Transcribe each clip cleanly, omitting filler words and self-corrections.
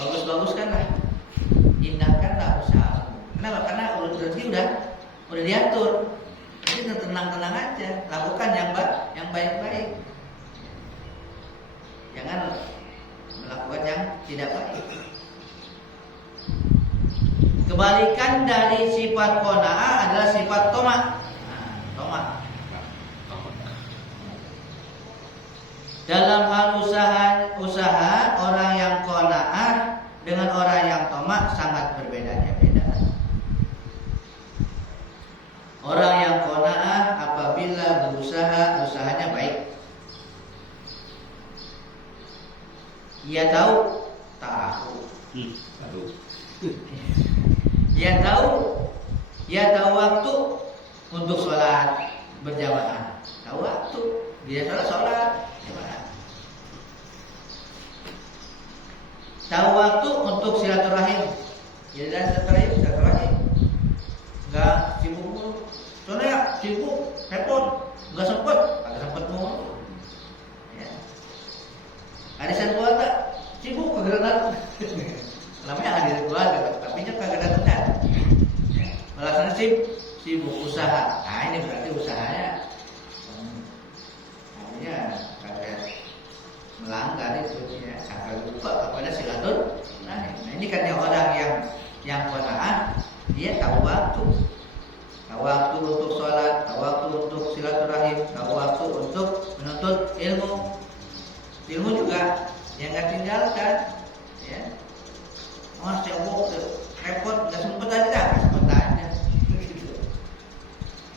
baguskanlah, indahkanlah usaha. Kenapa? Karena urut rezeki udah diatur. Jadi tenang-tenang aja, lakukan yang baik-baik. Jangan melakukan yang tidak baik. Kebalikan dari sifat qanaah adalah sifat toma. Toma. Dalam hal usaha orang yang qanaah dengan orang yang toma sangat berbeda. Orang yang qanaah apabila berusaha, usahanya baik. Ia tahu. Ia tahu waktu untuk sholat berjamaah. Tahu waktu dia sholat berjamaah. Tahu waktu untuk silaturahim. Jadi silaturahim. Enggak sibuk mulu. Soalnya sibuk, repot, enggak sempat mulu. Ya. Arisan keluarga sibuk kagak datang. Namanya hadir keluarga, tapi nya kagak datang. Melaksanakan sibuk usaha. Nah, ini berarti usahanya kagak melanggar itu ya, kagak lupa kepada silaturahim. Nah, ini kan orang yang qanaah, dia tahu waktu untuk sholat, tahu waktu untuk silaturahim, tahu waktu untuk menuntut ilmu juga yang nggak tinggalkan, ya. Sibuk, repot, nggak sempet aja. Gitu.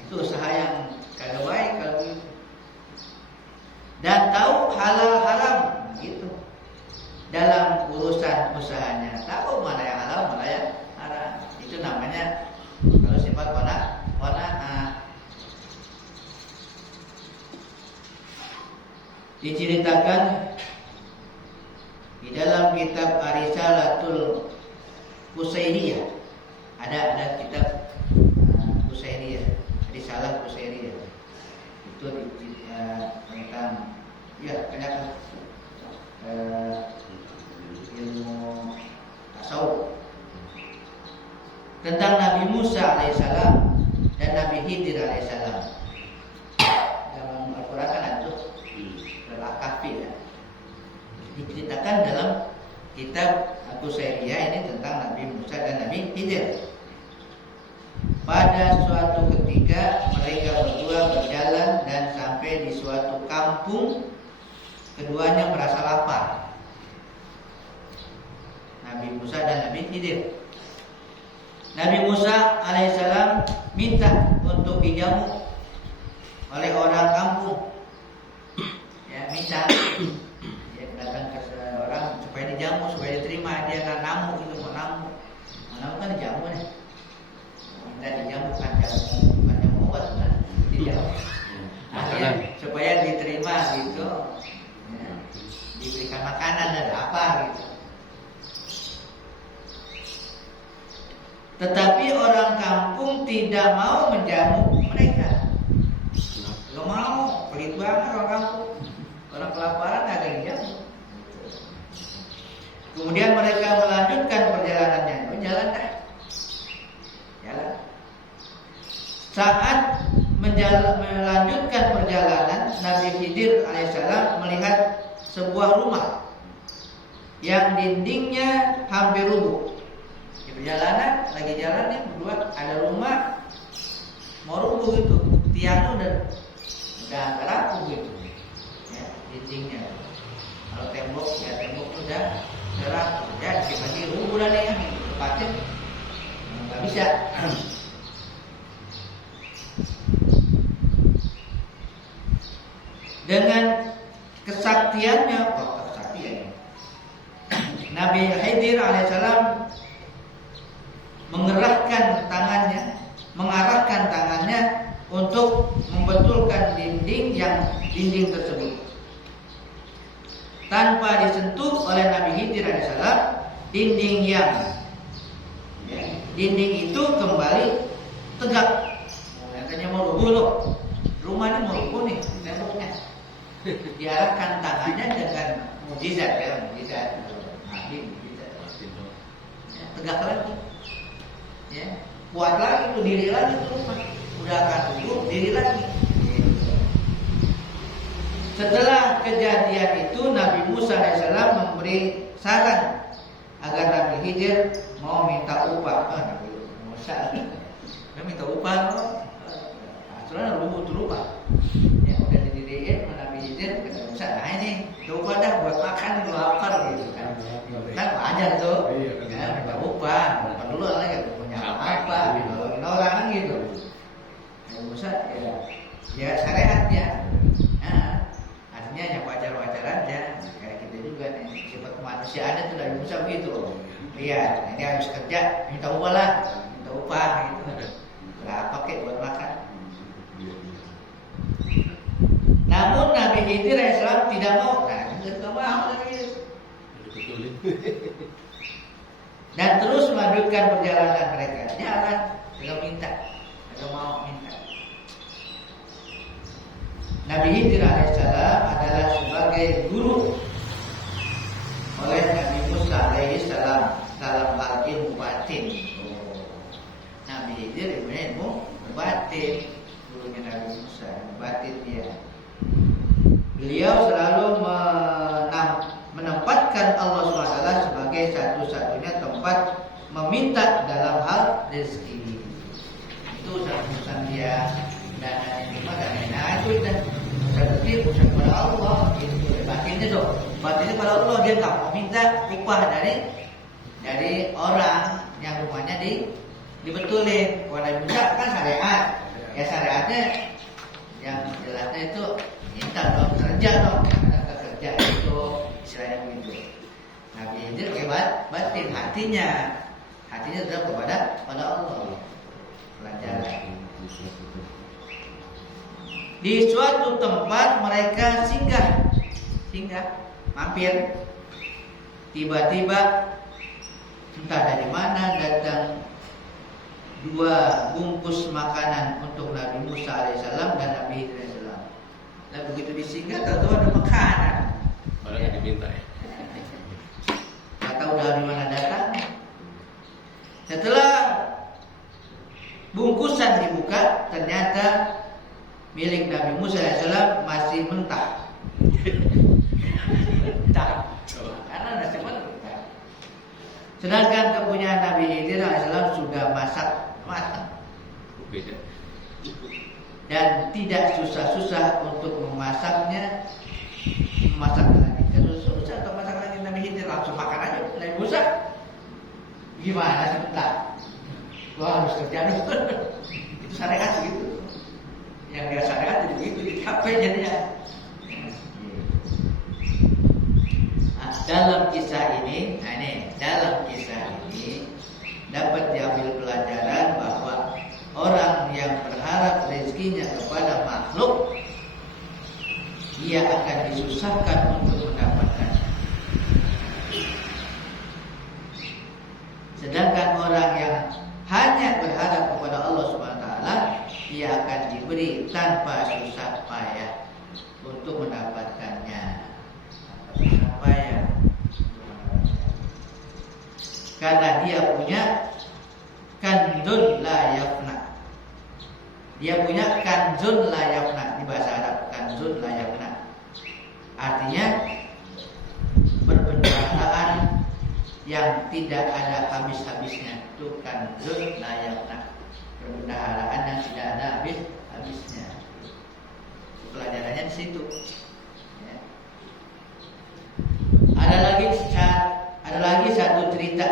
Itu usaha yang kagak baik kalau gitu. Dan tahu halal haram, gitu. Dalam urusan usahanya, tahu mana yang halal, mana yang haram. Itu namanya kalau sifat qanaah. Diceritakan di dalam kitab Arisalatul Qusairiyah. Ada kitab Qusairiyah, Risalah Qusairiyah. Itu tentang kenapa ilmu tasawuf, tentang Nabi Musa alaihissalam dan Nabi Khidir alaihissalam. Dalam Al-Quran kan ada Al-Kahfi ya. Diceritakan dalam kitab Qusairiyah ini tentang Nabi Musa dan Nabi Khidir. Pada suatu ketika mereka berdua berjalan dan sampai di suatu kampung. Keduanya merasa lapar. Nabi Musa dan Nabi Khidir. Nabi Musa alaihissalam minta untuk dijamu oleh orang kampung. Ya, minta dia datang ke seorang supaya dijamu, supaya diterima. Dia kan namu, itu mau namu kan dijamu nih. Minta dijamu kan jamu obat kan dijamu. Nah, supaya diterima gitu. Ya, diberikan makanan dan apa gitu. Tetapi orang kampung tidak mau menjamu mereka. Gak mau, pelit banget orang kampung. Orang kelaparan agak dijamu. Kemudian mereka melanjutkan perjalanannya. Jalan. Saat melanjutkan perjalanan, Nabi Khidir alaihissalam melihat sebuah rumah yang dindingnya hampir rubuh. Di perjalanan, lagi jalan nih berdua, ada rumah mau rubuh gitu, tiangnya udah rapuh gitu, ya, dindingnya. Kalau tembok udah rapuh, ya lagi rubuh lah nih, tepatin nggak bisa. Dengan kesaktiannya, Nabi Khidir alaihissalam mengarahkan tangannya untuk membetulkan dinding tersebut. Tanpa disentuh oleh Nabi Khidir alaihissalam, dinding itu kembali tegak. Katanya mau rubuh loh, rumahnya mau rubuh nih, temboknya. Diarahkan tangannya dengan mukjizat. Nabi mukjizat. tegak lagi. Ya, kuat lagi tuh, diri lagi tuh rumah. Udah akan duduk, diri lagi. Setelah kejadian itu Nabi Musa AS memberi saran agar Nabi Khidir mau minta upah. Nabi Musa minta upah, aturan butuh upah. Ya udah didiriin Nabi Khidir kata Musa, nah ini upah dah buat makan lu lapar gitu kan. Kan wajar tuh. Ya, minta upah. Bukan dulu lagi punya apa gitu. Orang gitu. Nabi Musa ya syariatnya. Nah, artinya yang wajar-wajar aja. Kayak kita juga nih, sifat kemanusiaan itu dari Musa begitu. Lihat, ini harus kerja, minta upah lah, minta upah gitu. Berapa kek buat makan. Namun Nabi Khidir AS tidak mau. Nah, tidak mau lagi. Dan terus melanjutkan perjalanan mereka. Jalan, tidak minta, tidak mau minta. Nabi Khidir alaihissalam adalah sebagai guru oleh Nabi Musa alaihissalam dalam hal ilmu batin. Nabi Khidir ilmu batin, gurunya Nabi Musa, batin dia. Beliau selalu menempatkan Allah SWT sebagai satu-satunya tempat meminta dalam hal rezeki. Itu urusan dia. Dan itu udah berarti urusan kepada Allah gitu. Batinnya tuh, batinnya pada Allah, dia nggak mau minta upah dari orang yang rumahnya dibetulin. Kalau Nabi Musa kan syariat, ya syariatnya yang jelasnya itu minta dong, kerja dong, kerja itu istilahnya begitu. Nabi Khidir pakai batin, hatinya tetap kepada Allah. Pelajaran. Di suatu tempat mereka singgah, mampir. Tiba-tiba entah dari mana datang 2 bungkus makanan untuk Nabi Musa alaihissalam dan Nabi Khidir alaihissalam. Dan begitu disinggah, tahu ada makanan. Malah yang diminta ya. Gak tahu dari mana datang. Setelah bungkusan dibuka, ternyata milik Nabi Musa AS masih mentah. Mentah. Karena masih mentah. Sedangkan kepunyaan Nabi Khidir AS sudah matang. Beda. Dan tidak susah-susah untuk memasaknya. Masak lagi. Terus susah untuk masak lagi Nabi Khidir, langsung makan aja. Nabi Musa gimana sebentar? Gua harus kerja dulu. Itu syariat gitu. Yang dia syariat itu begitu, capek jadinya. Nah, dalam kisah ini dapat diambil pelajaran bahwa orang yang berharap rezekinya kepada makhluk, ia akan disusahkan untuk mendapatkannya. Sedangkan orang yang hanya berharap kepada Allah SWT, ia akan diberi tanpa susah payah untuk mendapatkannya. Susah payah. Karena dia punya kanzun la yafna. Dia punya kanzun la yafna. Di bahasa Arab kanzun la yafna. Artinya perbendaharaan yang tidak ada habis-habisnya. Itu kanzun la yafna. Perbendaharaan yang tidak ada habis-habisnya. Pelajarannya di situ. Ya. Ada lagi satu cerita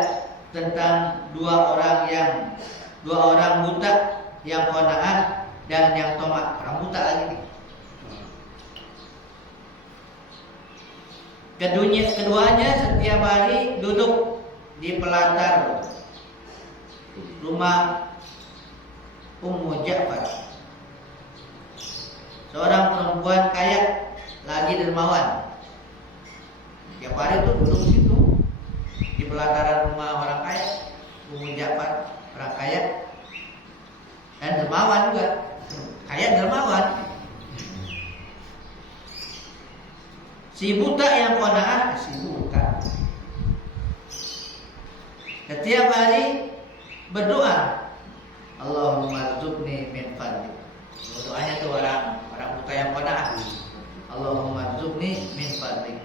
tentang dua orang buta yang qanaah dan yang tomak. Orang buta lagi. Keduanya setiap hari duduk di pelatar rumah Ummu Ja'far, seorang perempuan kaya lagi dermawan. Tiap hari itu duduk di situ di pelataran rumah orang kaya, Ummu Ja'far, orang kaya dan dermawan juga, kaya dermawan. Si buta yang qanaah, si buta Setiap hari berdoa, Allahumma rzuqni min fadlik. Doanya tuh orang buta yang qanaah. Allahumma rzuqni min fadlik.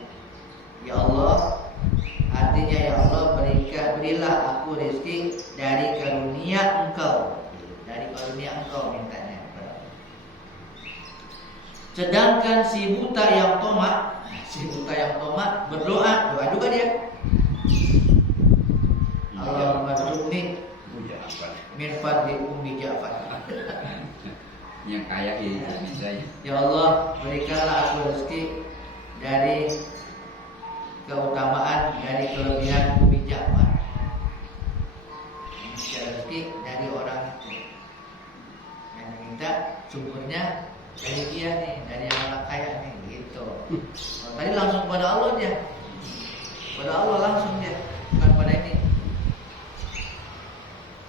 Ya Allah, artinya ya Allah berilah aku rezeki dari karunia Engkau. Dari karunia Engkau mintanya. Sedangkan si buta yang tomak berdoa, doa juga dia. Allahumma rzuqni min fadli ummi Ja'far. Yang kaya itu misalnya. Ya Allah, berikanlah aku rezeki dari keutamaan, dari kelebihan ummi Ja'far. Ini rezeki dari orang itu. Yang minta sumbernya dari dia nih, dari orang kaya nih, gitu. Oh, tadi langsung pada Allah dia, pada Allah langsung dia, bukan pada ini.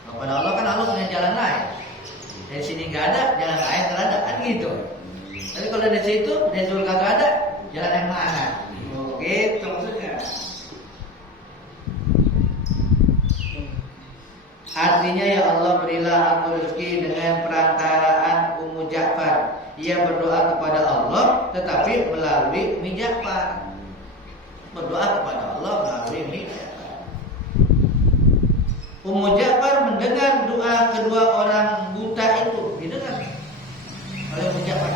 Nah, pada Allah kan Allah punya jalan lain. Dari sini nggak ada, jalan lain terada kan gitu. Tapi kalau dari situ, dari surga nggak ada, jalan yang mana? Oh, gitu maksudnya. Artinya ya Allah berilah aku rezeki dengan perantaraan Ummu Ja'far. Ia berdoa kepada Allah tetapi melalui Ummi Ja'far. Berdoa kepada Allah melalui Ummi Ja'far. Ummu Ja'far mendengar doa kedua orang buta itu, didengar oleh Ummu Ja'far.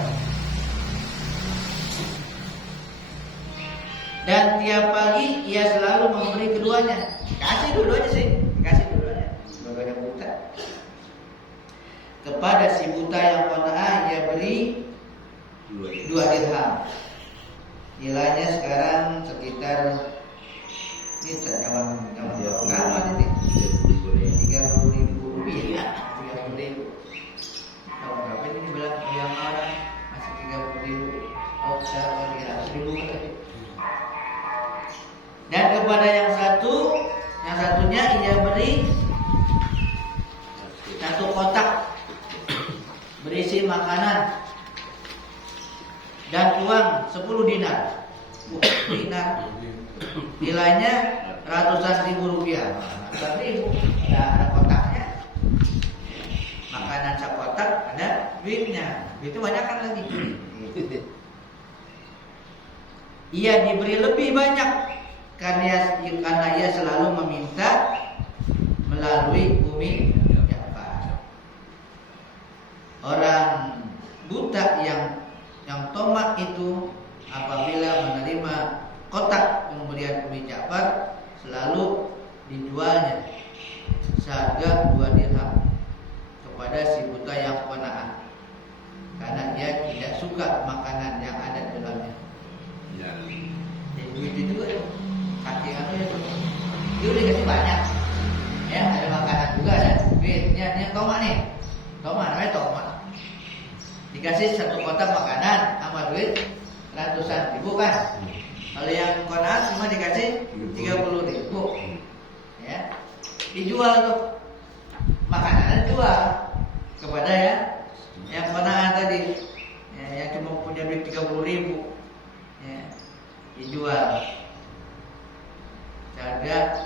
Dan tiap pagi ia selalu memberi keduanya. Kasih dua-duanya sih, kasih dua-duanya. Dua-duanya buta. Kepada si buta yang qanaah ia beri 2 dirham. Nilainya sekarang sekitar ini zaman kapan ini? 30.000 rupiah. 30.000. Tahu berapa ini bilang yang orang masih 30.000. Oh, sekarang 300.000. Dan kepada yang satunya ia beri 1 kotak berisi makanan dan uang 10 dinar. Dinar nilainya ratusan ribu rupiah. Ratusan ribu ada kotaknya. Makanan sekotak, ada duitnya. Itu banyak kan lagi. Ia diberi lebih banyak karena ia selalu meminta melalui Ummi Ja'far. Orang buta yang tomak itu apabila menerima kotak pemberian Ummi Ja'far selalu dijualnya seharga 2 dirham kepada si buta yang qanaah karena dia tidak suka makanan yang ada di dalamnya. Ya. Jadi begitu juga ya. Kaki anu ya tuh. Dia udah dikasih banyak. Ya, ada makanan juga ada duitnya. Ini tomak nih. Tomak namanya tomak. Dikasih 1 kotak makanan sama duit ratusan ribu kan. Kalau yang qanaah cuma dikasih 30.000. Ya. Dijual tuh. Makanannya jual kepada ya yang qanaah tadi. Ya, yang cuma punya duit 30.000. Ya. Dijual. Harga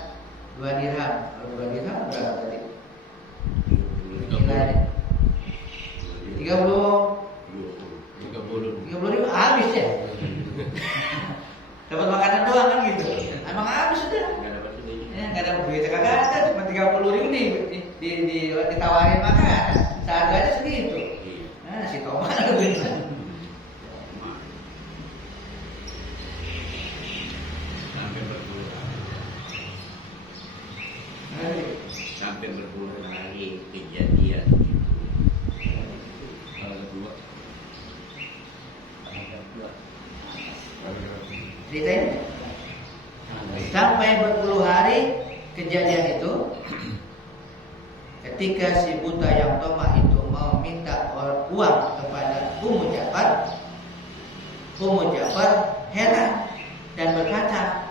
2 dirham. Kalau 2 dirham berapa tadi? Nilai 30 habis ya. Dapat makanan doang kan gitu. Emang habis sudah. Enggak dapat duit kagak ada, cuma 30.000 ditawarin makanan. Seharganya segitu. Nah, si tomat duit. Sampai berpuluh hari kejadian itu. Ceritain. Sampai berpuluh hari kejadian itu, ketika si buta yang tomak itu mau minta uang kepada Ummu Ja'far, Ummu Ja'far heran dan berkata,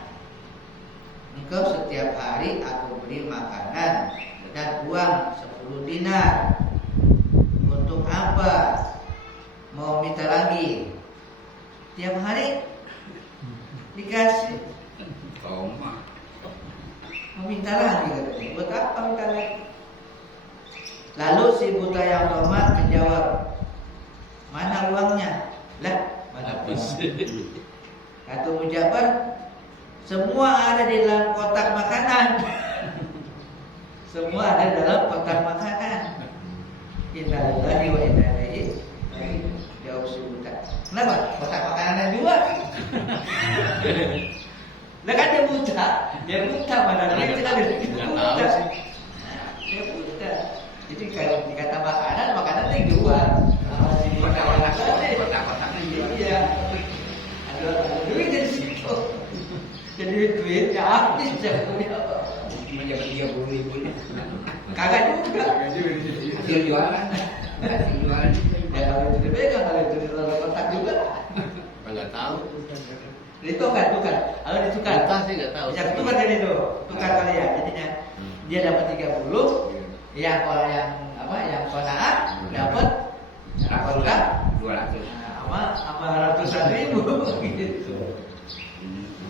engkau setiap hari aku beri makanan dan uang 10 dinar. Untuk apa? Mau minta lagi? Tiap hari dikasih. Tomak. Mau minta lagi katanya. Buat apa minta lagi? Lalu si buta yang tamak menjawab, mana uangnya? Lah, mana Apa sih? kata Mujabar, semua ada di dalam kotak makanan. Semua ada dalam kotak makanan. Innalillahi wa inna ilaihi raji'un. Jawab si buta. Kenapa? Kotak makanannya dua. Lah kan dia buta mana dia tidak Nggak tahu sih. Dia buta. Jadi kalau dikata makanannya dua. Si buta Kotak-kotaknya juga. iya. Ada duit di situ. Jadi duitnya habis saya punya. Menjabat 30.000. Kagak juga. Hasil jualan. Hasil jualan. Ya kalau itu dipegang, kalau itu ditaruh kotak juga. Nggak tahu. Ditukar. Kalau ditukar. Entah sih nggak tahu. Bisa tukar dari itu. Tukar kali ya. Jadinya dia dapat 30, yang kalau yang apa? Yang qanaah dapat kotak 200. sama ratusan ribu gitu.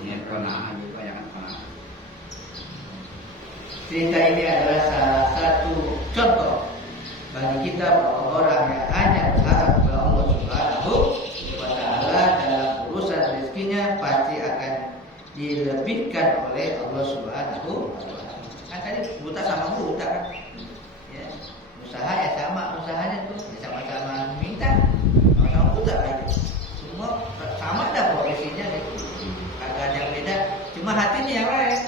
Ini konaan juga yang konaan. Cerita ini adalah salah satu contoh bagi kita bahwa orang yang hanya berharap kepada Allah Subhanahu wa Ta'ala dalam urusan rezekinya pasti akan dilebihkan oleh Allah Subhanahu wa Ta'ala. Kan tadi buta sama buta kan? Ya. Usaha ya sama usahanya tuh, ya sama-sama minta, sama-sama buta lagi. Semua sama ada profesinya gitu. Agak ada yang beda, cuma hatinya yang lain.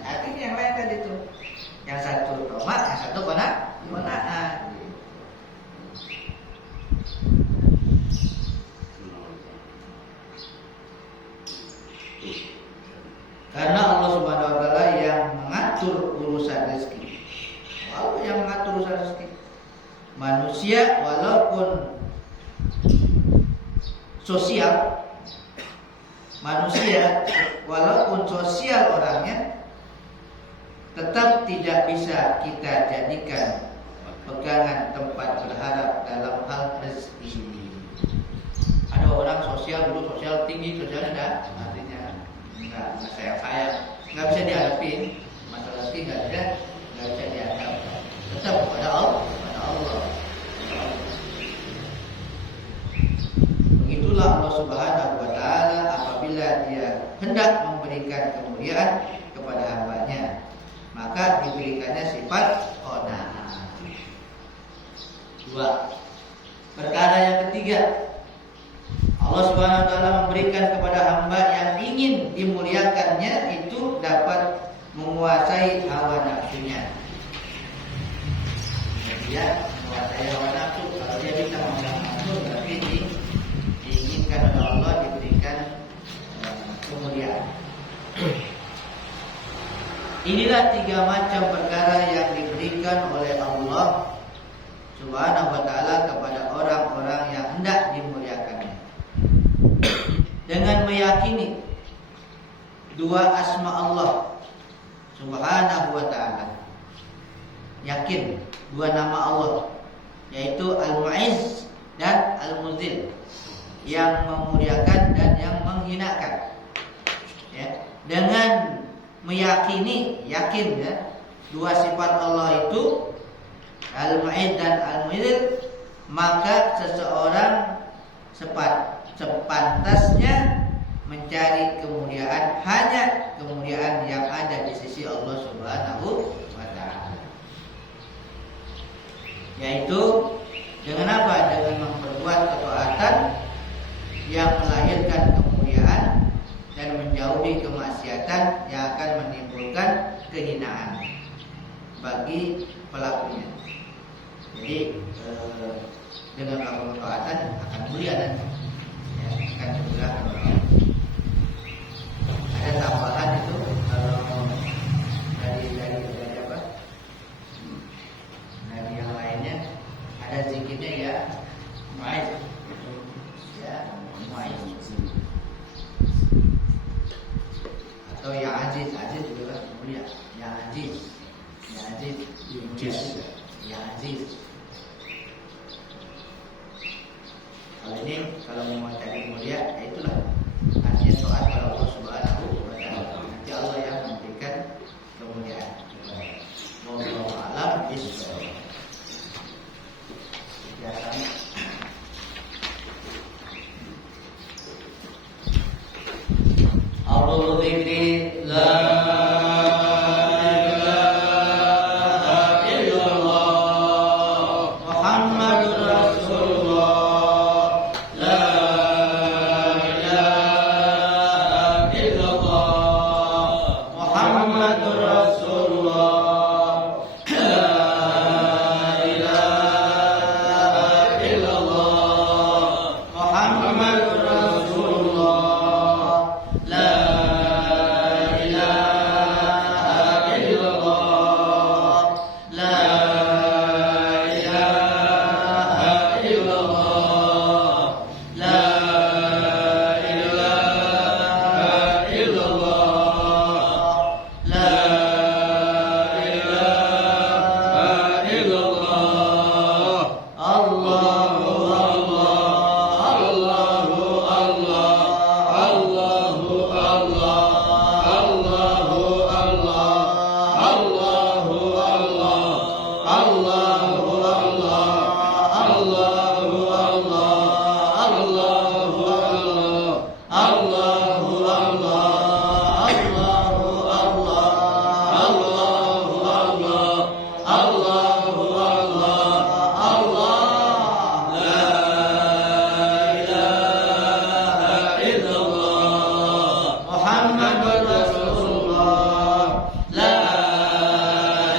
Hatinya yang lain tadi tuh. Yang satu tomat, yang satu konaan. Karena Allah Subhanahu wa Ta'ala yang mengatur urusan rezeki. Allah yang mengatur urusan rezeki. Manusia walaupun sosial, orangnya, tetap tidak bisa kita jadikan pegangan tempat berharap dalam hal rezeki. Ada orang sosial dulu, sosial tinggi, sosial rendah, artinya nggak sayang, nggak bisa dihadapin masalah rezeki, nggak bisa dihadap. Tetap kepada Allah. Begitulah Allah Subhanahu wa Ta'ala apabila Dia hendak memberikan kemuliaan kepada hambanya, maka diberikannya sifat qanaah. 2. Perkara yang ketiga, Allah Subhanahu wa Ta'ala memberikan kepada hamba yang ingin dimuliakannya itu dapat menguasai hawa nafsunya. Dia menguasai hawa nafsu. Kalau dia bisa menguasai nafsu, berarti diinginkan oleh Allah diberikan kemuliaan. Inilah 3 macam perkara yang diberikan oleh Allah Subhanahu wa Ta'ala kepada orang-orang yang hendak dimuliakannya. Dengan meyakini 2 asma Allah Subhanahu wa Ta'ala. Yakin 2 nama Allah, yaitu Al-Mu'izz dan Al-Muzil, yang memuliakan dan yang menghinakan. Ya, dengan meyakini, yakin ya, 2 sifat Allah itu Al-Mu'izz dan Al-Muzil, maka seseorang sepantasnya mencari kemuliaan, hanya kemuliaan yang ada di sisi Allah Subhanahu wa Ta'ala. Yaitu dengan apa? Dengan memperbuat ketaatan yang melahirkan kemuliaan dan menjauhi kemaksiatan yang akan menimbulkan kehinaan bagi pelakunya. Jadi dengan melakukan ketaatan akan mulia dan akan dimudahkan oleh Allah. Ada tambahan itu kalau dari apa? Dari yang lainnya ada zikirnya ya, Mu'izz. Ya, Mu'izz. Atau ya Aziz juga kan mulia. Ya Aziz. Ya Aziz. Kalau ini kalau mau cari mulia, ya itulah artinya taat kepada Allah Subhanahu wa Ta'ala. Nanti Allah yang memberikan kemuliaan. Muhammadur Rasulullah. La ilaha illallah. Muhammadur Rasulullah. La ilaha illallah. La ilaha illallah. La ilaha illallah. La ilaha illallah. Allahu Allah, Allahu Allah, Allahu Allah, Allahu Allah, Allahu Allah, Allahu Allah, Allahu Allah, Allahu Allah, Allahu Allah, Allahu Allah, Allahu Allah, Allahu Allah, Allah. La ilaha illallah. Muhammadur Rasulullah. La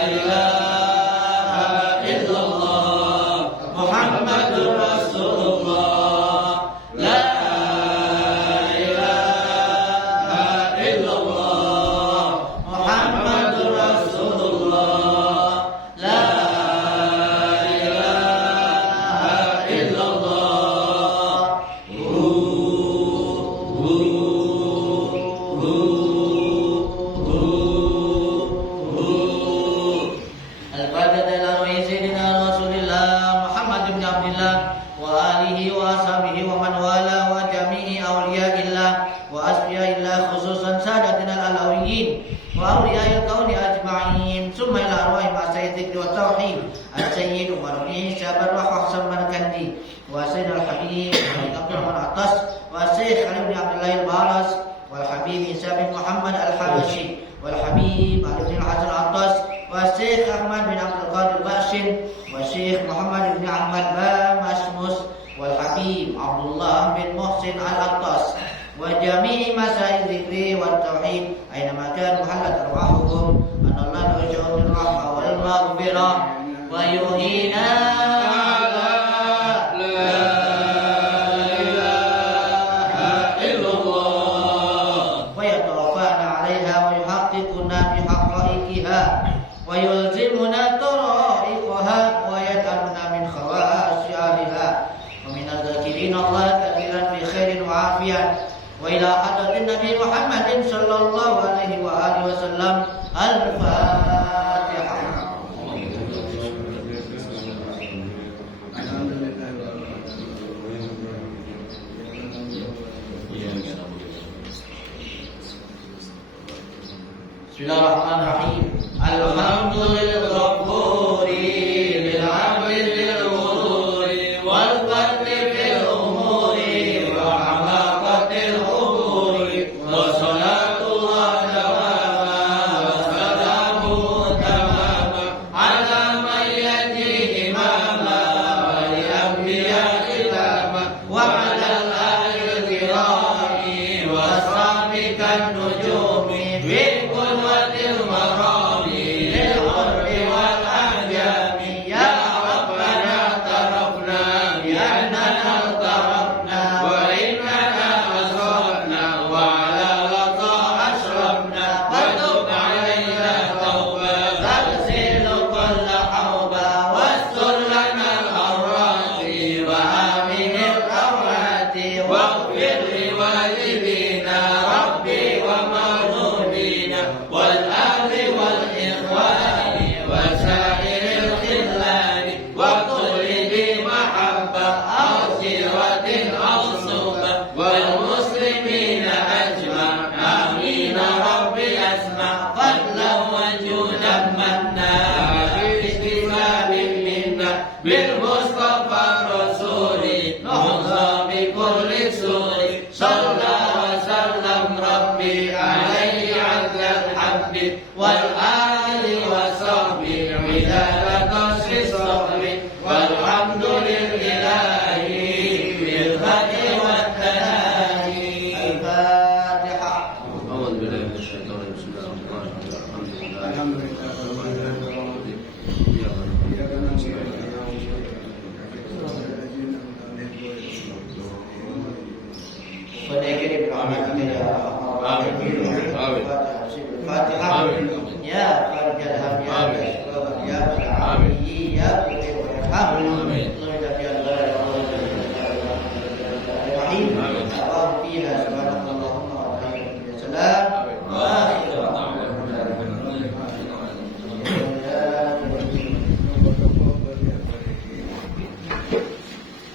ilaha illallah. Muhammadur Rasulullah. La ilaha illallah. Muhammadur Rasulullah. La ilaha illallah. Al-Fatihah ila ruhi sayyidina Rasulillah Muhammad bin Abdillah wa alihi wa ashabihi wa man wala wa jami'i awliyaillah wa asfiyaillah khususan sadatina al-alawiyyin wa awliya'il kauni ajma'in summa ila arwahi ma'asyid wa tauhid al-sayyid Umar bin Syabar wa Hasan bin Kandi wa sayyid al-habib Abdurrahman Atas wa Syekh Ali bin Abdullah al-Baras wal habib Isa bin Muhammad al-Habashi wal habib Ali bin Hasan Atas wa Syekh Ahmad bin Abdul Qadir Bashir wa Syekh Muhammad bin Ahmad Masmus wal habib Abdullah bin Muhsin al-Attas wa jami'i masail dzikri wa tauhid aina makan muhallat arwahuhum anallahu yaj'alul rahmah wal maghfirah wa yuhina ala la ilaha illallah wa yatawaffana 'alaiha wa yuhaqqiquna bihaqaiqiha wa yulzimuna tara'iqaha wa yad'aluna min khawashi'aliha wa min adh-dhakirin Allah kathiran fi khairin wa afiyah wa ila hadratin Nabi Muhammadin sallallahu alaihi wa alihi wasallam. Al-Fatihah. Bismillahirrahmanirrahim. Alhamdulillah Rabburi lil 'abdi lil ghururi wal fadli fil umuri wa hamaqatil umuri wa salatullah dawama wa salamu tamama ala man yati imama wa li anbiya'i tama wa ala al-ahli kirami wa ashabikan nujumi bi qudwatil marami lil urri wal ahjami ya rabbana tarafna bi annana tarafna wa innana asrafna wa ala lata ashrafna wa tub alayna tawba taghsil kulla hawba wastur lana al-awrati wa amin al-awrati waghfir li walidina rabbi wa mawludina wal ahli wal ikhwani wa sa'iril khillani wa kulli bi mahabba aw siratin aw suba wal muslimina ajma amin rabbi asma fadlan wa judan manna bi istifadin minna bil mustafa rasuli nuhza bi kulli suri sallallahu wa sallam rabbi alaihi adlan habbi wal ali wa sahbi widada qasri sabri walhamdulillahi bil hadi wat tanahi. Al-Fatihah. أعوذ بالله من الشيطان الرجيم. بسم الله الرحمن الرحيم. Fadhili rahmatika ya Fatihah ya Farjal Hamid ya Alamin ya Qur'an